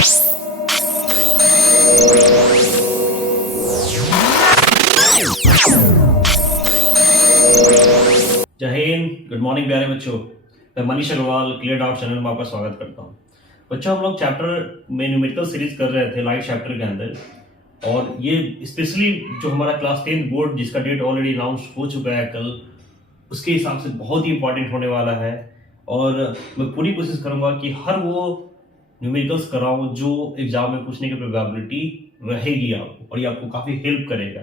जय Hind, good morning प्यारे बच्चों। मैं Manish Agarwal clear doubt channel में आपका स्वागत करता हूँ। बच्चों, हम लोग चैप्टर में न्यूमेरिकल सीरीज कर रहे थे लाइव चैप्टर के अंदर, और ये स्पेशली जो हमारा क्लास 10 बोर्ड जिसका डेट ऑलरेडी अनाउंस हो चुका है कल, उसके हिसाब से बहुत ही इंपॉर्टेंट होने वाला है। और मैं पूरी कोशिश करूंगा कि हर वो न्यूमेरिकल्स कराऊं जो एग्जाम में पूछने की प्रोबेबिलिटी रहेगी आपको, और ये आपको काफी हेल्प करेगा।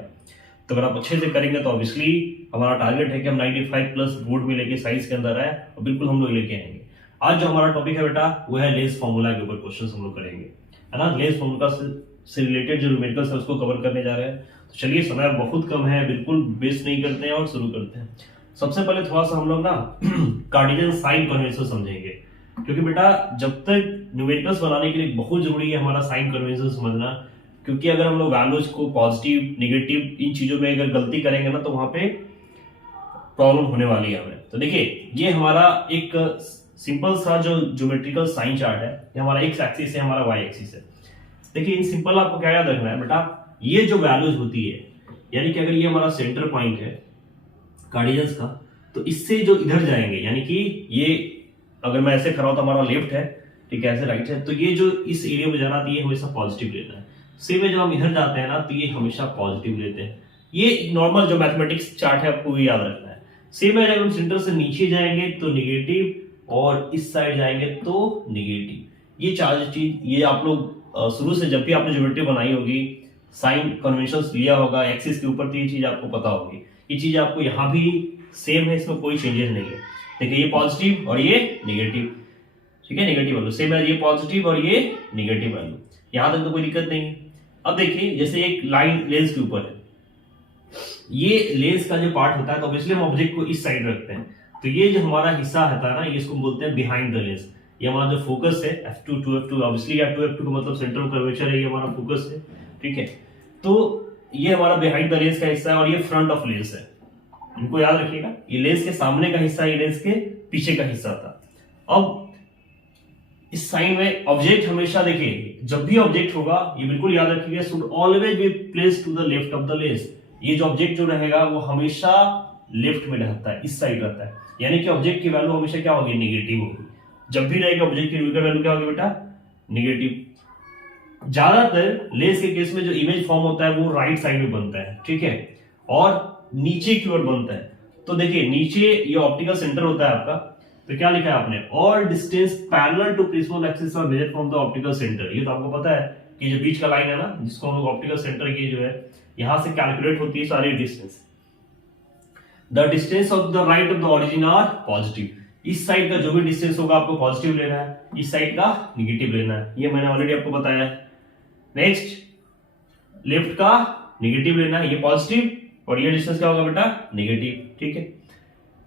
तो अगर आप अच्छे से करेंगे तो ऑब्वियसली हमारा टारगेट है कि हम 95 प्लस बोर्ड में लेके साइंस के अंदर आए, और बिल्कुल हम लोग लेके आएंगे। आज जो हमारा टॉपिक है बेटा वो है लेंस फार्मूला के ऊपर क्वेश्चंस हम लोग करेंगे, है ना। लेंस फार्मूला से रिलेटेड जो न्यूमेरिकल्स है उसको कवर करने जा रहे हैं। तो चलिए, समय बहुत कम है, बिल्कुल वेस्ट नहीं करते हैं और शुरू करते हैं। सबसे पहले थोड़ा सा हम लोग ना कार्टेशियन साइन कन्वेंशन समझेंगे, क्योंकि बेटा जब तक न्यूमेरिकल्स बनाने के लिए बहुत जरूरी है हमारा साइन कन्वेंशन समझना। क्योंकि अगर हम लोग वैल्यूज को पॉजिटिव नेगेटिव इन चीजों में अगर गलती करेंगे ना तो वहां पे प्रॉब्लम होने वाली है हमें। तो देखिए, ये हमारा एक सिंपल सा जो ज्योमेट्रिकल साइन चार्ट है, ये हमारा एक्स एक्सिस है, हमारा वाई एक्सिस है। देखिए, इन सिंपल आपको क्या याद रखना है बेटा, ये जो वैल्यूज होती है, यानी कि अगर ये हमारा सेंटर पॉइंट है कार्टेशियन का, तो इससे जो इधर जाएंगे, यानी कि ये अगर मैं ऐसे खड़ा हूं तो हमारा लेफ्ट है, ठीक है, ऐसे राइट है, तो ये जो इस एरिया में जाना ये हमेशा पॉजिटिव लेना है। सेम है, जब हम इधर जाते हैं ना तो ये हमेशा पॉजिटिव लेते हैं। ये नॉर्मल जो मैथमेटिक्स चार्ट है आपको याद रखना है। सेम है, जब हम सेंटर से नीचे जाएंगे तो निगेटिव, और इस साइड जाएंगे तो निगेटिव। ये चार चीज, ये आप लोग शुरू से जब भी आपने ज्योमेट्री बनाई होगी, साइन कन्वेंशंस लिया होगा एक्सिस के ऊपर, तो ये चीज आपको पता होगी। ये चीज आपको यहाँ भी सेम है, इसमें कोई चेंजेस नहीं है। देखिए, ये पॉजिटिव और ये निगेटिव, ठीक है, नेगेटिव वैल्यू सेम है, ये पॉजिटिव और ये निगेटिव वैल्यू। यहां तक तो कोई दिक्कत नहीं है। अब देखिए, जैसे एक लाइन लेंस के ऊपर है, ये लेंस का जो पार्ट होता है, तो ऑब्वियसली हम ऑब्जेक्ट को इस साइड रखते हैं। तो ये जो हमारा हिस्सा होता है ना, ये इसको बोलते हैं बिहाइंड द लेंस। ये हमारा जो फोकस है f2 2f2, ऑब्वियसली या 2f2 का मतलब सेंट्रल कर्वेचर है, ये हमारा फोकस है, ठीक है। तो ये हमारा बिहाइंड द लेंस का हिस्सा है, और ये फ्रंट ऑफ लेंस है। इनको याद रखिएगा, ये लेंस के सामने का हिस्सा, ये लेंस के पीछे का हिस्सा था। अब इस साइन में ऑब्जेक्ट हमेशा, देखिए जब भी ऑब्जेक्ट होगा, ये बिल्कुल याद रखिएगा, should always be placed to the left of the lens. ये जो ऑब्जेक्ट जो रहेगा वो हमेशा लेफ्ट में रहता है, इस साइड रहता है। यानी कि ऑब्जेक्ट की वैल्यू हमेशा क्या होगी, नेगेटिव होगी। जब भी रहेगा ऑब्जेक्ट की वैल्यू क्या होगी बेटा, नेगेटिव। ज्यादातर लेंस के केस में जो इमेज फॉर्म होता है वो राइट साइड में बनता है, ठीक है, और नीचे की ओर बनता है। तो देखिए, नीचे ये ऑप्टिकल सेंटर होता है आपका, तो क्या लिखा है आपने, all distance parallel to principal axis are measured from the optical centre. ये तो आपको पता है कि जो बीच का लाइन है ना, जिसको हम लोग ऑप्टिकल सेंटर की जो है, यहां से कैलकुलेट होती है सारी distance. The distance of the right of the origin are positive. इस साइड का जो भी डिस्टेंस होगा आपको पॉजिटिव लेना है, इस साइड का निगेटिव लेना है, ये मैंने ऑलरेडी आपको बताया है। नेक्स्ट, लेफ्ट का निगेटिव लेना है, ये पॉजिटिव, और ये डिस्टेंस क्या होगा बेटा, नेगेटिव, ठीक है।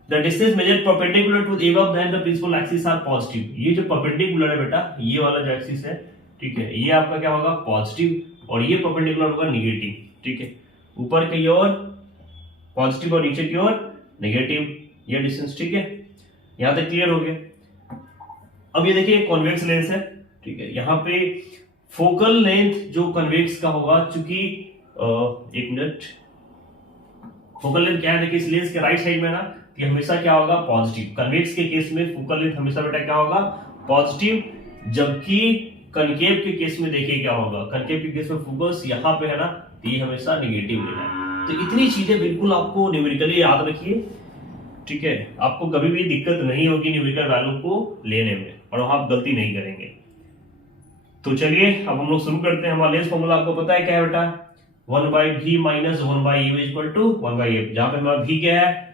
The distance measured perpendicular to above than the principal axis are positive। ये जो perpendicular है बेटा, ये वाला जो एक्सिस है, ठीक है, ये आपका क्या होगा, पॉजिटिव, और ये perpendicular होगा निगेटिव, ठीक है। ऊपर की ओर पॉजिटिव और नीचे की ओर नेगेटिव, ये डिस्टेंस, ठीक है। यहां तक क्लियर हो गया। अब ये देखिए, कॉन्वेक्स लेंस है, ठीक है। यहाँ पे फोकल लेंथ जो कन्वेक्स का होगा, चूंकि एक मिनट, फोकल लेंथ क्या है, देखिए इस लेंस के राइट साइड में ना, ये हमेशा क्या होगा, पॉजिटिव। कन्वेक्स के केस में फोकल लेंथ हमेशा बेटा क्या होगा, पॉजिटिव। जबकि कनकेव के केस में देखिए क्या होगा, कनकेव के केस में फोकस यहाँ पे है ना, तो ये हमेशा नेगेटिव लेना है। तो इतनी चीजें बिल्कुल आपको न्यूमेरिकली याद रखिए, ठीक है। आपको कभी भी दिक्कत नहीं होगी न्यूमेरिकल वैल्यू को लेने में, और आप गलती नहीं करेंगे। तो चलिए, अब हम लोग शुरू करते हैं। हमारा लेंस फॉर्मूला आपको पता है क्या है बेटा, 1/v minus 1/u equal to 1/f। जहां पे हमारा v क्या है,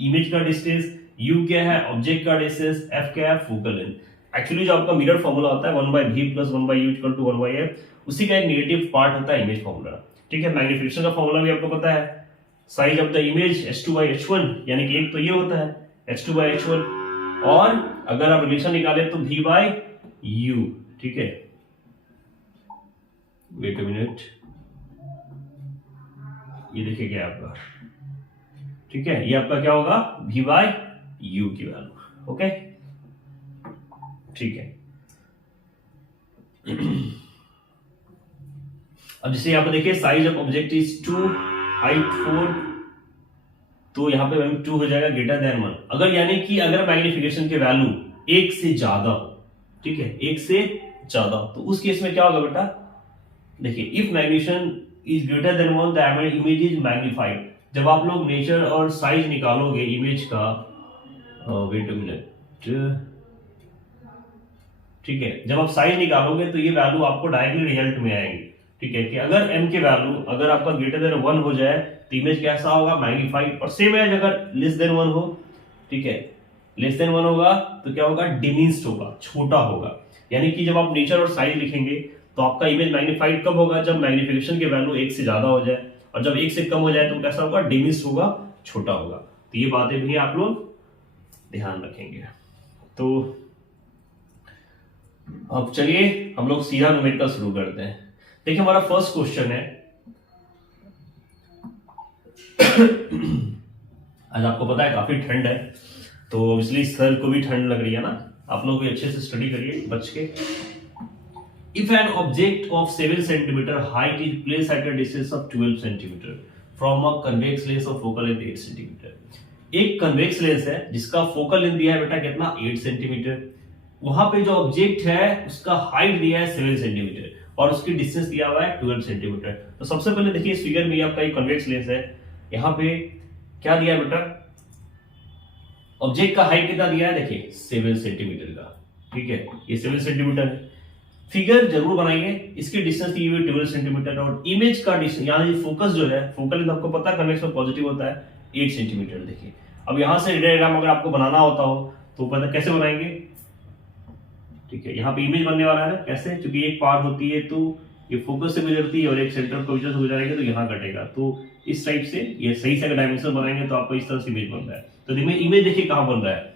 इमेज का डिस्टेंस, u क्या है, ऑब्जेक्ट का डिस्टेंस, f क्या है, फोकल लेंथ। एक्चुअली जो आपका मिरर फॉर्मूला होता है 1/v plus 1/u equal to 1/f, उसी का एक नेगेटिव पार्ट होता है इमेज फॉर्मूला, ठीक है। मैग्नीफिकेशन का फॉर्मूला भी आपको पता है, size of the image h2/h1, यानी कि एक तो ये होता है h2/h1, और अगर आप रिलेशन निकाले तो v/u, ठीक है। वेट अ मिनट, ये देखिए क्या है आपका, ठीक है, ये आपका क्या होगा, v/u की वैल्यू, ओके, ठीक है। अब जैसे यहाँ पे देखिए size of object is 2, height 4, तो यहाँ पे 2 हो जाएगा ग्रेटर देन 1। अगर यानी कि अगर मैग्निफिकेशन के वैल्यू 1 से ज्यादा हो, ठीक है, 1 से ज्यादा, तो उस केस में क्या होगा बेटा, देखिए if magnification is greater than 1 the image is magnified. जब आप लोग नेचर और साइज निकालोगे इमेज का, वेट अ मिनट, ठीक है, जब आप साइज निकालोगे तो ये वैल्यू आपको डायरेक्टली रिजल्ट में आएगी, ठीक है, कि अगर m के वैल्यू अगर आपका ग्रेटर देन 1 हो जाए तो इमेज कैसा होगा, मैग्नीफाइड। और सेम एज अगर लेस देन 1 हो, ठीक है, लेस देन 1 होगा तो क्या होगा, डिमिनिश्ड होगा, छोटा होगा। यानी कि जब आप नेचर और साइज लिखेंगे तो आपका इमेज मैग्नीफाइड कब होगा, जब मैग्निफिकेशन के वैल्यू 1 से ज्यादा हो जाए, और जब 1 से कम हो जाए तो कैसा होगा, डिमिनिश्ड होगा, छोटा होगा। तो ये बातें भी आप लोग ध्यान रखेंगे। तो अब चलिए हम लोग सीधा न्यूमेरिकल शुरू करते हैं। देखिए हमारा फर्स्ट क्वेश्चन है, आज आपको पता है काफी ठंड है, तो ऑब्वियसली सर को भी ठंड लग रही है ना, आप लोग भी अच्छे से स्टडी करिए बच के। If an object of 7 centimetre height is placed at a distance of 12 centimetre from a convex lens of focal length 8 centimetre. एक कन्वेक्स लेंस है जिसका फोकल लेंथ दिया है बेटा कितना, 8 सेंटीमीटर। वहां पे जो ऑब्जेक्ट है उसका हाइट दिया है 7 सेंटीमीटर और उसकी डिस्टेंस दिया हुआ है 12 सेंटीमीटर। तो सबसे पहले देखिए इस फिगर में आपका एक कन्वेक्स लेंस है, यहाँ पे क्या दिया है बेटा, ऑब्जेक्ट का हाइट कितना दिया है, देखिए 7 सेंटीमीटर का, ठीक है, ये 7 सेंटीमीटर है। फिगर जरूर बनाइए, इसकी डिस्टेंस दी हुई 12 सेंटीमीटर और इमेज का डिस्टेंस, यानी फोकस जो है, फोकल लेंथ आपको पता है कन्वेक्स में पॉजिटिव होता है 8 सेंटीमीटर। देखिए अब यहां से डायग्राम अगर आपको बनाना होता हो तो पता कैसे बनाएंगे, ठीक है, यहाँ पे इमेज बनने वाला है ना, कैसे, क्योंकि एक पार होती है तो ये फोकस से गुजरती है और एक सेंटर को से गुजरेगा तो यहाँ कटेगा, तो इस टाइप से ये सही से अगर डायमेंशन बनाएंगे तो आपको इस तरह से इमेज बन रहा है। तो देखिए इमेज देखिए कहाँ बन रहा है,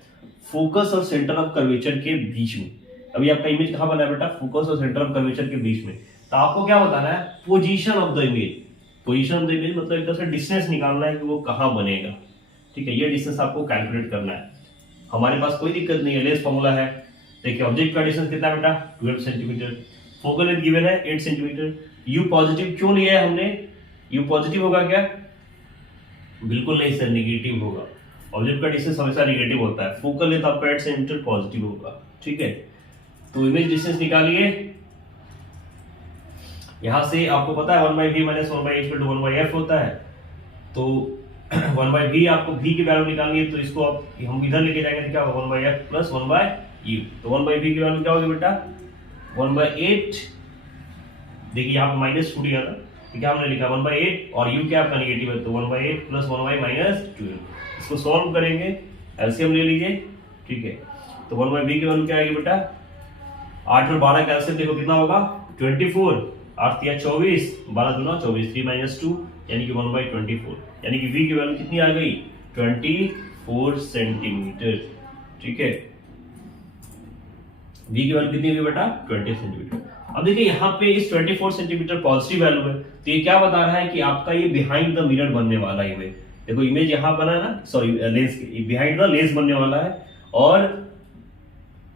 फोकस और सेंटर ऑफ कर्वेचर के बीच में। अभी आपका इमेज कहाँ बना है बेटा, फोकस और सेंटर ऑफ कर्वेचर के बीच में। तो आपको क्या बताना है, position of the image. Position of the image मतलब एक तरह से डिस्टेंस निकालना है कि वो कहाँ बनेगा, ठीक है, ये डिस्टेंस आपको कैलकुलेट करना है। हमारे पास कोई दिक्कत नहीं है, लेस फॉर्मूला है। देखिए ऑब्जेक्ट का डिस्टेंस कितना बेटा, 12 सेंटीमीटर, फोकल लेंथ गिवन है 8 सेंटीमीटर। यू पॉजिटिव क्यों लिया है हमने, यू पॉजिटिव होगा क्या, बिल्कुल नहीं सर, नेगेटिव होगा। ऑब्जेक्ट का डिस्टेंस हमेशा नेगेटिव होता है, फोकल लेंथ आपका 8 सेंटीमीटर पॉजिटिव होगा, ठीक है। तो इमेज डिस्टेंस निकालिए, यहां से आपको पता है 1/v माइनस 1/h = 1/f होता है, तो 1/v आपको v की वैल्यू निकालनी है, तो इसको आप हम इधर लेके जाएंगे तो क्या होगा, 1/f प्लस 1/u। तो 1/v की वैल्यू क्या होगी बेटा, 1/8। देखिए यहाँ पे माइनस छूट गया था, तो क्या हमने लिखा 1/8 और u क्या आपका नेगेटिव है, तो 1/8 प्लस 1/-12। इसको सॉल्व करेंगे, एलसीएम ले लीजिए, ठीक है। तो 1/v की वैल्यू क्या आएगी बेटा, 8 और 12 का एलसीएम देखो कितना होगा, 24, 8 या 24, 12 दूना 24, 3 - 2 यानी कि 1/24, यानी कि v की वैल्यू कितनी आ गई, 24 सेंटीमीटर, ठीक है। v की वैल्यू कितनी हुई बेटा, 20 सेंटीमीटर। अब देखिए यहाँ पे इस 24 सेंटीमीटर पॉजिटिव वैल्यू है, तो ये क्या बता रहा है कि आपका ये बिहाइंड द मिरर बनने वाला है इमेज। देखो इमेज यहाँ बना है ना, sorry lens, behind the lens बनने वाला है, और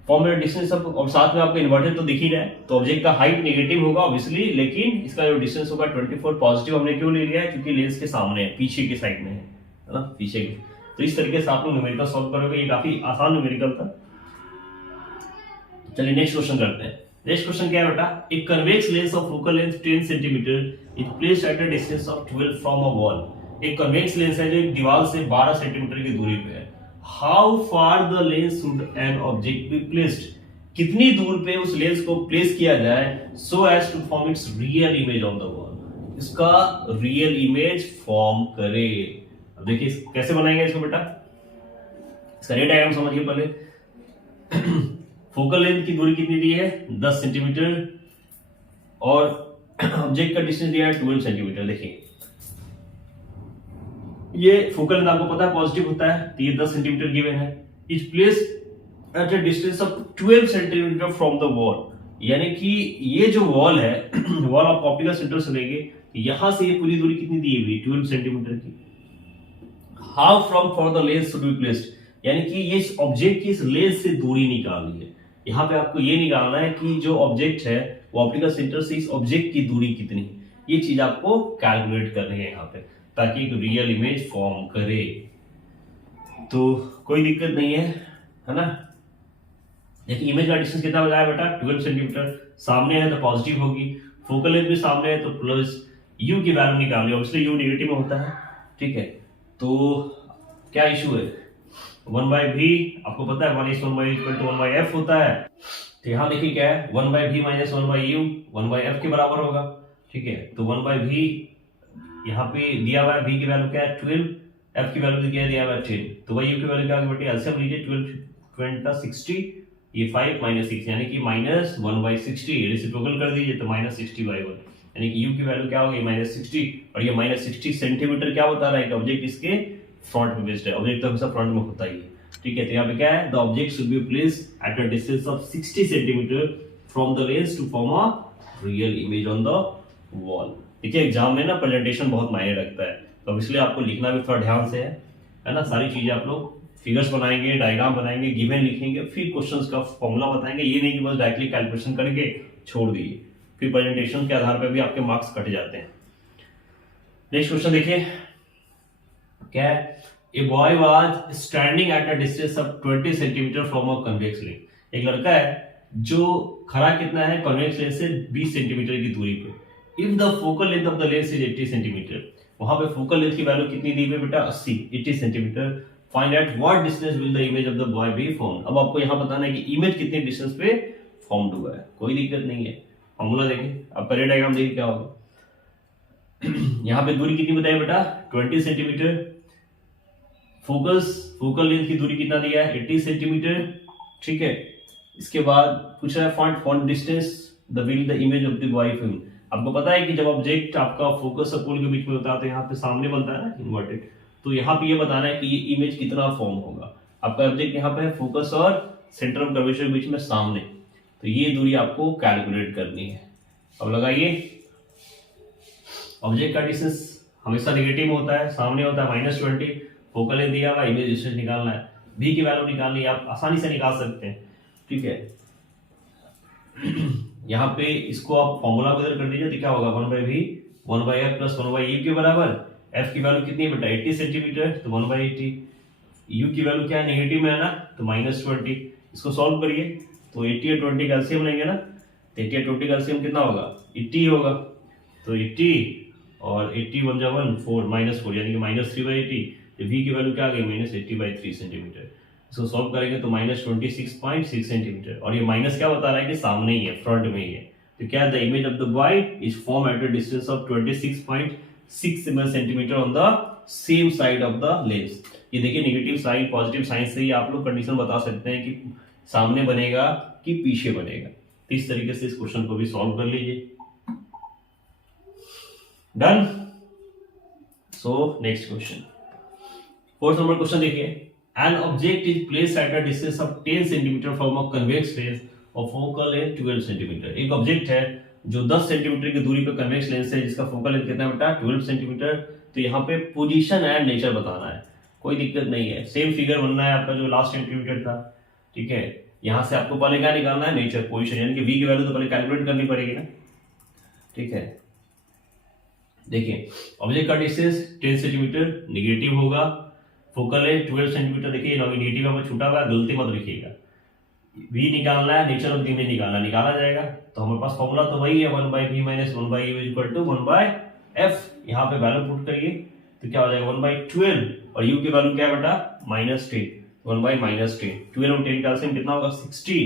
फॉर्म डिस्टेंस और साथ में आपका इन्वर्टेड तो दिख ही रहा है, तो ऑब्जेक्ट का हाइट नेगेटिव होगा ऑब्वियसली, लेकिन इसका जो डिस्टेंस होगा 24 पॉजिटिव हमने क्यों ले लिया है, क्योंकि लेंस के सामने है, पीछे की साइड में है ना, पीछे की। तो इस तरीके से आप लोग न्यूमेरिकल सॉल्व करोगे, ये काफी आसान न्यूमेरिकल था। चलिए नेक्स्ट क्वेश्चन करते हैं। नेक्स्ट क्वेश्चन क्या है बेटा, एक convex lens of focal length 10 centimetre is placed at a distance of 12 from a wall. एक कन्वेक्स लेंस है जो एक दीवार से 12 सेंटीमीटर की दूरी पे है। How far the lens should an object be placed, कितनी दूर पे उस लेंस को प्लेस किया जाए so as to form its real image on the wall, इसका रियल इमेज फॉर्म करे। अब देखिए कैसे बनाएंगे इसको बेटा, इसका रे डायग्राम समझिए पहले। फोकल लेंथ की दूरी कितनी दी है, 10 सेंटीमीटर, और ऑब्जेक्ट का डिस्टेंस दिया है 12 सेंटीमीटर। देखिए ये फोकल लेंथ आपको पता है पॉजिटिव होता है, तो ये 10 सेंटीमीटर गिवन है। Is placed at a distance of 12 centimetre from the wall, यानी कि ये जो वॉल है, वॉल आप ऑप्टिकल सेंटर से लेंगे, यहां से ये पूरी दूरी कितनी दी हुई, 12 सेंटीमीटर की। How from for the lens should be placed, यानी कि ये ऑब्जेक्ट की इस लेंस से दूरी निकालनी है। यहाँ पे आपको ये निकालना है कि जो ऑब्जेक्ट है वो ऑप्टिकल सेंटर से इस ऑब्जेक्ट की दूरी कितनी है, ये चीज आपको कैलकुलेट करनी है यहाँ पे, ताकि एक रियल इमेज फॉर्म करे। तो कोई दिक्कत नहीं है ना। देखिए इमेज का डिस्टेंस कितना बताया बेटा, 12 सेंटीमीटर। सामने है तो पॉजिटिव होगी, फोकल लेंथ भी सामने है तो प्लस, यू की वैल्यू निकालनी है, ऑब्वियसली यू नेगेटिव में होता है, ठीक है। तो क्या इशू है, 1/v आपको पता है 1/1/f होता है। तो यहाँ देखिए क्या है, 1/v माइनस 1/u 1/f के बराबर होगा, ठीक है। तो 1/v यहाँ पे दिया हुआ है, v की वैल्यू क्या है 12, f की वैल्यू क्या दिया हुआ है 10, तो वही u की वैल्यू क्या होगी बेटे, एलसीएम लीजिए 12 20 का 60, ये 5 माइनस 6 यानी कि माइनस 1/60, रेसिप्रोकल कर दीजिए तो माइनस 60/1, यानी कि u की वैल्यू क्या होगी माइनस 60, और ये माइनस 60 सेंटीमीटर क्या बता रहा है कि ऑब्जेक्ट इसके फ्रंट में बेस्ड है, ऑब्जेक्ट तो हमेशा फ्रंट में होता ही है, ठीक है। तो यहाँ पे क्या है, the object should be placed at a distance of 60 centimetre from the lens to form a real image on the wall. देखिए एग्जाम में ना प्रेजेंटेशन बहुत मायने रखता है, तो इसलिए आपको लिखना भी थोड़ा ध्यान से है ना। सारी चीजें आप लोग फिगर्स बनाएंगे, डायग्राम बनाएंगे, गिवन लिखेंगे, फिर क्वेश्चंस का फॉर्मूला बताएंगे, ये नहीं कि बस डायरेक्टली कैलकुलेशन करके छोड़ दिए, फिर प्रेजेंटेशन के आधार पर भी आपके मार्क्स कट जाते हैं। नेक्स्ट क्वेश्चन देखिए क्या है, a boy was standing at a distance of 20 centimetre from a convex lens. एक लड़का है जो खड़ा कितना है कन्वेक्स लेंस से 20 सेंटीमीटर की दूरी पे। If the focal length of the lens is 80 centimetre, वहां पे फोकल लेंथ की वैल्यू कितनी दी हुई है बेटा 80 centimetre. Find out what distance will the image of the boy be formed. अब आपको यहां बताना है कि इमेज कितने डिस्टेंस पे फॉर्म्ड हुआ है, कोई दिक्कत नहीं है। फॉर्मूला देखिए, अब पहले डायग्राम देखिए क्या होगा। यहाँ पे दूरी कितनी बताई बेटा 20 सेंटीमीटर, फोकल लेंथ की दूरी कितना दिया है 80 सेंटीमीटर, ठीक है। इसके बाद पूछ रहा है find distance the will the image of the boy film. आपको पता है कि जब ऑब्जेक्ट आपका फोकस और पोल के बीच में होता है तो यहाँ पे सामने बनता है ना इन्वर्टेड, तो यहाँ पे ये बताना है कि ये इमेज कितना फॉर्म होगा। आपका ऑब्जेक्ट यहाँ पे है फोकस और सेंटर ऑफ कर्वेचर के बीच में सामने, तो ये दूरी आपको कैलकुलेट करनी है। अब लगाइए, ऑब्जेक्ट का डिस्टेंस हमेशा नेगेटिव होता है, सामने होता है -20, फोकल लेंथ दिया हुआ, इमेज डिस्टेंस निकालना है, v की वैल्यू निकालनी है, आप आसानी से निकाल सकते हैं, ठीक है। यहाँ पे इसको आप फॉर्मूला को इधर कर दीजिए तो क्या होगा 1/v 1/f प्लस 1/u के बराबर। f की वैल्यू कितनी है बेटा 80 सेंटीमीटर, तो 1/80, u की वैल्यू क्या है नेगेटिव में है ना, तो -20। इसको सॉल्व करिए तो 80 और 20 का एलसीएम लेंगे ना, तो 80 और 20 का एलसीएम कितना होगा 80 होगा, तो 80 और 80 1 जा 1 4 -4 यानी कि -3/80, तो v की वैल्यू क्या आ गई -80/3 सेंटीमीटर। इसको सॉल्व करेंगे तो -26.6 सेंटीमीटर, और ये माइनस क्या बता रहा है कि सामने ही है, फ्रंट में ही है। तो क्या the image of the boy is form eight a distance of 26.6 centimetre on the same side of the lens. ये देखिए नेगेटिव साइन पॉजिटिव साइन से ही आप लोग कंडीशन बता सकते हैं कि सामने बनेगा कि पीछे बनेगा। तो इस तरीके से इस क्वेश्चन को भी सॉल्व कर लीजिए। Done. So next question, fourth number question देखिए, an object is placed at a distance of 10 cm from a convex lens of focal length 12 cm। एक ऑब्जेक्ट है जो 10 सेंटीमीटर की दूरी पे कन्वेक्स लेंस है, जिसका फोकल लेंथ कितना बेटा 12 सेंटीमीटर। तो यहाँ पे पोजीशन एंड नेचर बताना है, कोई दिक्कत नहीं है, सेम फिगर बनना है आपका जो लास्ट सेंटीमीटर था, ठीक है। यहाँ से आपको पहले क्या निकालना है नेचर पोजीशन, यानी कि v की वैल्यू तो पहले कैलकुलेट करनी पड़ेगी ना, ठीक है। देखिए ऑब्जेक्ट का डिस्टेंस 10 सेंटीमीटर नेगेटिव होगा, फोकल है 12 सेंटीमीटर, देखिए नेगेटिव में छूटा हुआ, गलती मत लिखिएगा। v निकालना है, नेचर ऑफ द इमेज निकाला जाएगा, तो हमारे पास फॉर्मूला तो वही है 1/v minus 1/u equal to 1/f। यहाँ पे वैल्यू पुट करिए तो क्या हो जाएगा 1/12, और u की वैल्यू क्या है बेटा -10, 1/-10, 12 और 10 का एलसीएम कितना होगा 60,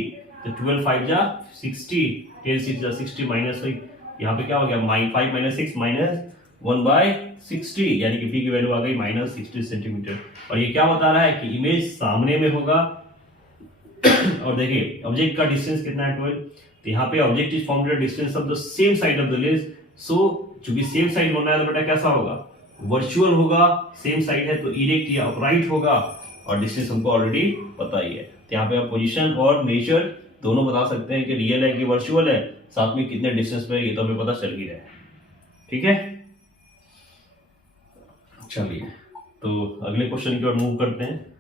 तो 12 5 जा 60, 10 6 जा 60 -5, यहाँ पे क्या हो गया 5 - 6 1/60, यानी कि v की वैल्यू आ गई -60 सेंटीमीटर। और ये क्या बता रहा है कि इमेज सामने में होगा। और देखिए ऑब्जेक्ट का डिस्टेंस कितना है 12, तो यहाँ पे object is formed at distance of the same side of the lens. So चूंकि सेम साइड होना है तो बेटा कैसा होगा वर्चुअल होगा, सेम साइड है तो इरेक्ट या अपराइट होगा, और डिस्टेंस हमको ऑलरेडी पता ही है। तो यहाँ पे आप पोजीशन और नेचर दोनों बता सकते हैं कि रियल है कि वर्चुअल है, साथ में कितने डिस्टेंस पे ये तो हमें पता चल ही रहा है, ठीक है। चलिए तो अगले क्वेश्चन की ओर मूव करते हैं।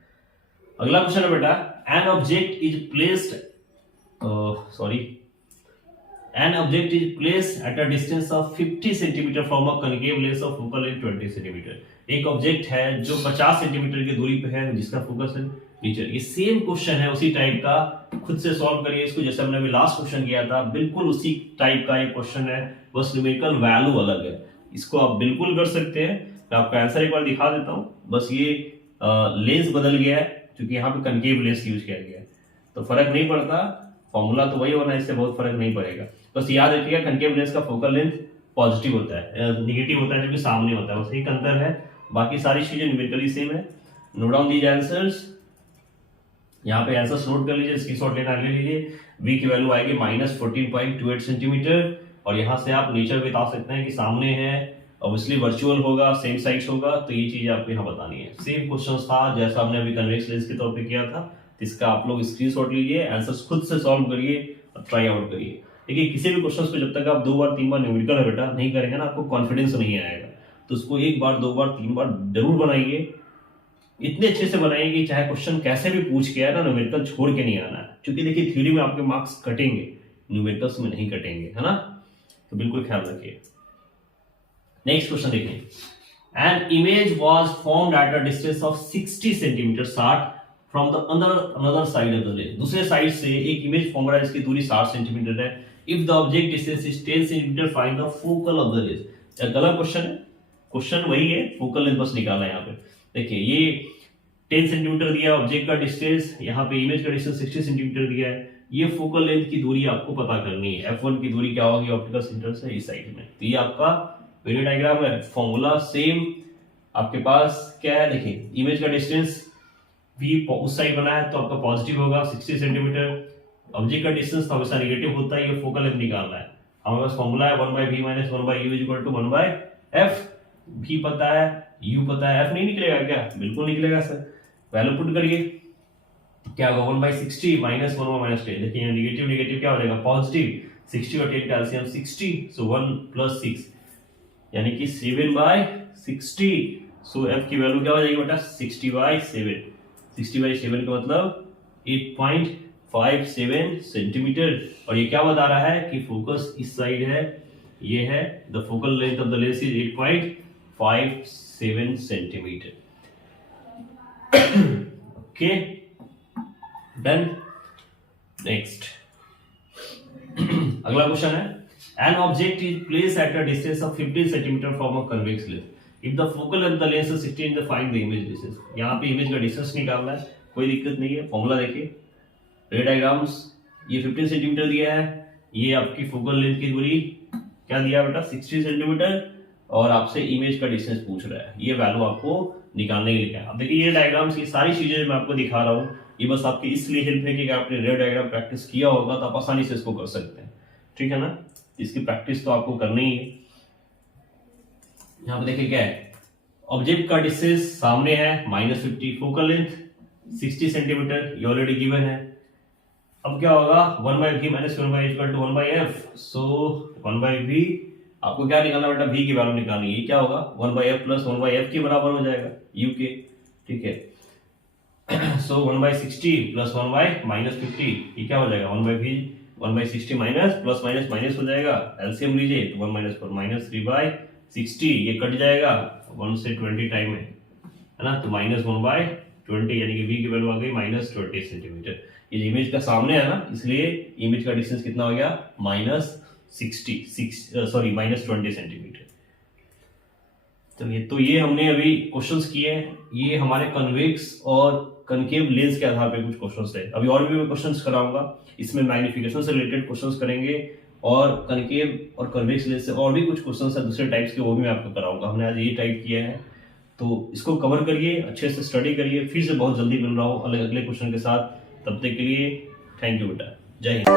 अगला क्वेश्चन है बेटा, an object is placed an object is place at a distance of 50 centimetre from a concave lens of focal length 20 centimetre. एक ऑब्जेक्ट है जो 50 सेंटीमीटर की दूरी पे है जिसका फोकस है टीचर। ये सेम क्वेश्चन है उसी टाइप का, खुद से सॉल्व करिए इसको जैसे हमने अभी लास्ट क्वेश्चन किया था, बिल्कुल उसी टाइप का ये क्वेश्चन है, बस न्यूमेरिकल वैल्यू अलग है। इसको आप बिल्कुल कर सकते हैं। मैं आपको आंसर एक बार दिखा देता हूँ, बस ये लेंस बदल गया है क्योंकि यहाँ पे कनकेव लेंस यूज किया गया है, तो फर्क नहीं पड़ता, फॉर्मूला तो वही होना है, इससे बहुत फर्क नहीं पड़ेगा। बस याद रखिएगा कनकेव लेंस का फोकल लेंथ पॉजिटिव होता है, निगेटिव होता है जो कि सामने होता है, बस एक अंतर है, बाकी सारी चीजें न्यूमेरिकली सेम है। नोट डाउन दीज आंसर्स, यहाँ पे आंसर्स नोट कर लीजिए, स्क्रीनशॉट लेना ले लीजिए। v की वैल्यू आएगी -14.28 सेंटीमीटर, और यहाँ से आप नेचर बता सकते हैं कि सामने है, ऑब्वियसली वर्चुअल होगा, सेम साइड्स होगा, तो ये चीज आपको यहाँ बतानी है। सेम क्वेश्चन था जैसा हमने अभी कन्वेक्स लेंस के तौर पे किया था, इसका आप लोग स्क्रीनशॉट लीजिए, आंसर्स खुद से सॉल्व करिए और ट्राई आउट करिए। देखिए किसी भी क्वेश्चन को जब तक आप 2 बार 3 बार न्यूमेरिकल है बेटा नहीं करेंगे ना, आपको कॉन्फिडेंस नहीं आएगा, तो उसको 1 बार 2 बार 3 बार जरूर बनाइए, इतने अच्छे से बनाइए कि चाहे क्वेश्चन कैसे भी पूछ के आए ना, न्यूमेरिकल छोड़ के नहीं आना है, क्योंकि देखिए थ्योरी में आपके मार्क्स कटेंगे, न्यूमेरिकल्स में नहीं कटेंगे, है ना, तो बिल्कुल ख्याल रखिए। नेक्स्ट क्वेश्चन देखिए, an image was formed at a distance of 60 centimetre 60 from the another side of the lens, दूसरे साइड से एक इमेज फॉर्म रहा है, इसकी दूरी 60 सेंटीमीटर है। If the object distance is 10 centimetre find the focal of the lens. गलत question है, क्वेश्चन वही है, फोकल लेंथ बस निकालना है यहाँ पे। देखिए ये 10 सेंटीमीटर दिया ऑब्जेक्ट का डिस्टेंस, यहाँ पे इमेज का डिस्टेंस 60 सेंटीमीटर दिया है, ये फोकल लेंथ की दूरी आपको पता करनी है। F1 की दूरी क्या होगी ऑप्टिकल सेंटर से इस साइड में, तो ये आपका वेन डायग्राम है, फॉर्मूला सेम आपके पास क्या है। देखिए इमेज का डिस्टेंस v उस साइड बना है तो आपका पॉजिटिव होगा 60 सेंटीमीटर, ऑब्जेक्ट का डिस्टेंस तो हमेशा नेगेटिव होता है, ये फोकल लेंथ निकालना है। हमारे पास फॉर्मूला है 1/v - 1/u = 1/f, v पता है, u पता है, f नहीं निकलेगा क्या, बिल्कुल निकलेगा सर। वैल्यू पुट करिए, क्या होगा 1/60 - 1/10। देखिए नेगेटिव नेगेटिव क्या हो जाएगा पॉजिटिव, 60 और 10 का एलसीएम 60, सो 1 + 6 यानी कि 7/60, सो f की वैल्यू क्या हो जाएगी बेटा 60/7, 60/7 का मतलब 8.57 सेंटीमीटर, और ये क्या बता रहा है कि फोकस इस साइड है, ये है the focal length of the lens is 8.57 centimetre. Okay done. Next अगला क्वेश्चन है, an object is place at a distance of 15 centimetre from a convex lens, if the focal length the lens is 16 the find the image distance. यहाँ पे image का distance निकालना है, कोई दिक्कत नहीं है, फॉर्मूला देखिए, रे डायग्राम्स, ये 15 सेंटीमीटर दिया है, ये आपकी फोकल लेंथ की दूरी क्या दिया बेटा 60 सेंटीमीटर, और आपसे इमेज का डिस्टेंस पूछ रहा है, ये वैल्यू आपको निकालने के लिए है। अब देखिए ये डायग्राम्स की सारी चीजें मैं आपको दिखा रहा हूँ, ये बस आपकी इसलिए हेल्प है कि आपने रे डायग्राम प्रैक्टिस किया होगा तो आप आसानी से इसको कर सकते हैं, ठीक है ना, इसकी प्रैक्टिस तो आपको करनी ही है। यहाँ पे देखिए क्या है, ऑब्जेक्ट का डिस्टेंस सामने है -50, फोकल लेंथ 60 सेंटीमीटर, ये ऑलरेडी गिवन है। अब क्या होगा 1/v - 1/h = 1/f, सो 1/v आपको क्या निकालना बेटा v की वैल्यू निकालनी है, ये क्या होगा 1/f + 1/f के बराबर हो जाएगा u के, ठीक है। सो 1/60 + 1/-50 ये क्या हो जाएगा 1/v 1/60 minus plus minus minus हो जाएगा, एलसीएम लीजिए तो 1 - 4 -3/60, ये कट जाएगा 1 से 20 टाइम में, है ना, तो -1/20 यानी कि v की वैल्यू आ गई -20 सेंटीमीटर। ये इमेज का सामने है ना, इसलिए इमेज का डिस्टेंस कितना हो गया -20 सेंटीमीटर। तो ये हमने अभी क्वेश्चंस किए हैं, ये हमारे कन्वेक्स और कनकेव लेंस के आधार पे कुछ क्वेश्चंस है। अभी और भी मैं क्वेश्चंस कराऊंगा, इसमें मैग्निफिकेशन से रिलेटेड क्वेश्चंस करेंगे, और कनकेव और कन्वेक्स लेंस से और भी कुछ क्वेश्चंस है दूसरे टाइप्स के, वो भी मैं आपको कराऊंगा। हमने आज ये टाइप किया है, तो इसको कवर करिए, अच्छे से स्टडी करिए, फिर से बहुत जल्दी मिल रहा हूँ अगले क्वेश्चन के साथ। तब तक के लिए थैंक यू बेटा, जय हिंद।